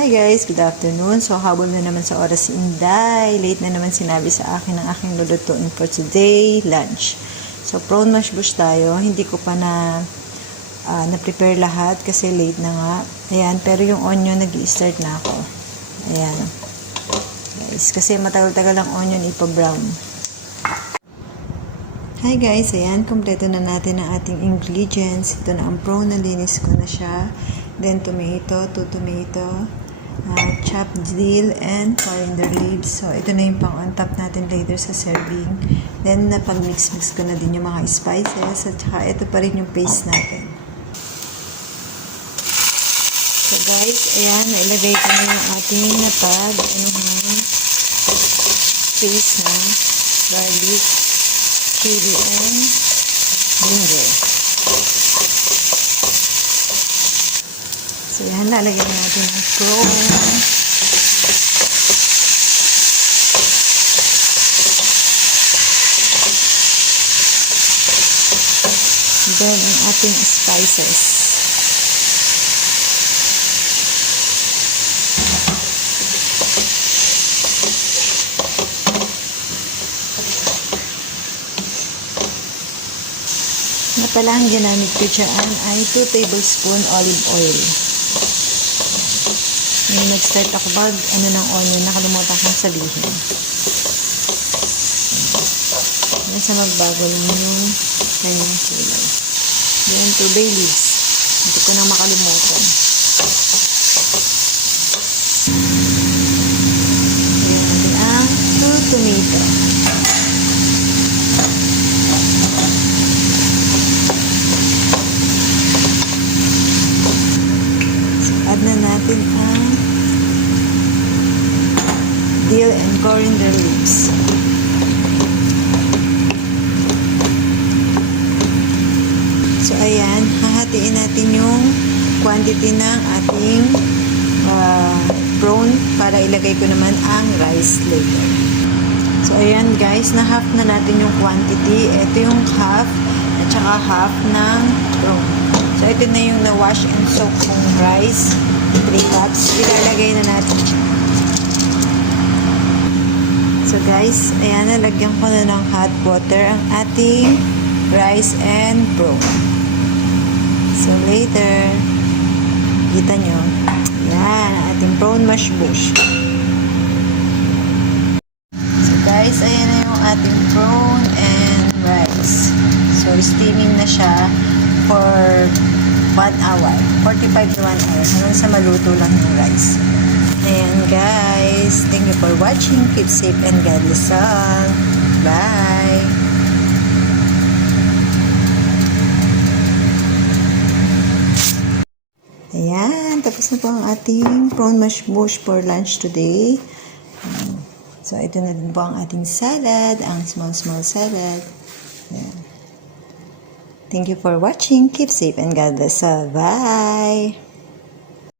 Hi guys, good afternoon. So habol na naman sa oras si Inday. Late na naman sinabi sa akin ng aking lulutuin for today, lunch. So prawn mash bush tayo. Hindi ko pa na-prepare lahat kasi late na nga. Ayan, pero yung onion nag-i-start na ako. Ayan. Guys, kasi matagal-tagal ang onion ipa-brown. Hi guys, ayan, kompleto na natin ang ating ingredients. Ito na ang prawn, nalinis ko na siya. Then tomato, 2 tomato, chopped dill, and coriander leaves. So, ito na yung pang on top natin later sa serving. Then, napag-mix-mix ko na din yung mga spices. At saka, ito pa rin yung paste natin. So, guys, ayan, nailagay ko na yung ating paste na garlic, chili, and ginger. So, yan, lalagyan natin ang prawn. Then, ang ating spices. Na pala ang ginamit ko dyan ay 2 tablespoon olive oil. Nung nag-start ako ng onion, nakalimutan kong sabihin. Nasa magbago lang yung kanyang kulay. Yan, 2 bay leaves. Hindi ko nang makalimutan. Ayan natin ang 2 tomato. So, add na natin ang dill and coriander leaves. So, ayan, hahatiin natin yung quantity ng ating prawn para ilagay ko naman ang rice later. So, ayan guys, na-half na natin yung quantity. Ito yung half at saka half ng prawn. So, ito na yung na-wash and soak kong rice. 3 cups. Ilalagay na natin siya. So guys, ayan, nalagyan ko na ng hot water ang ating rice and prawn. So later, kita nyo, yan, ang ating prawn mash bush. So guys, ayan na yung ating prawn and rice. So steaming na siya for 1 hour, 45 to 1 hour, hanggang sa maluto lang yung rice. Ayan guys, thank you for watching. Keep safe and God bless all. Bye! Ayan, tapos na po ang ating prawn mash bush for lunch today. So, ito na din po ang ating salad, ang small salad. Ayan. Thank you for watching. Keep safe and God bless all. Bye!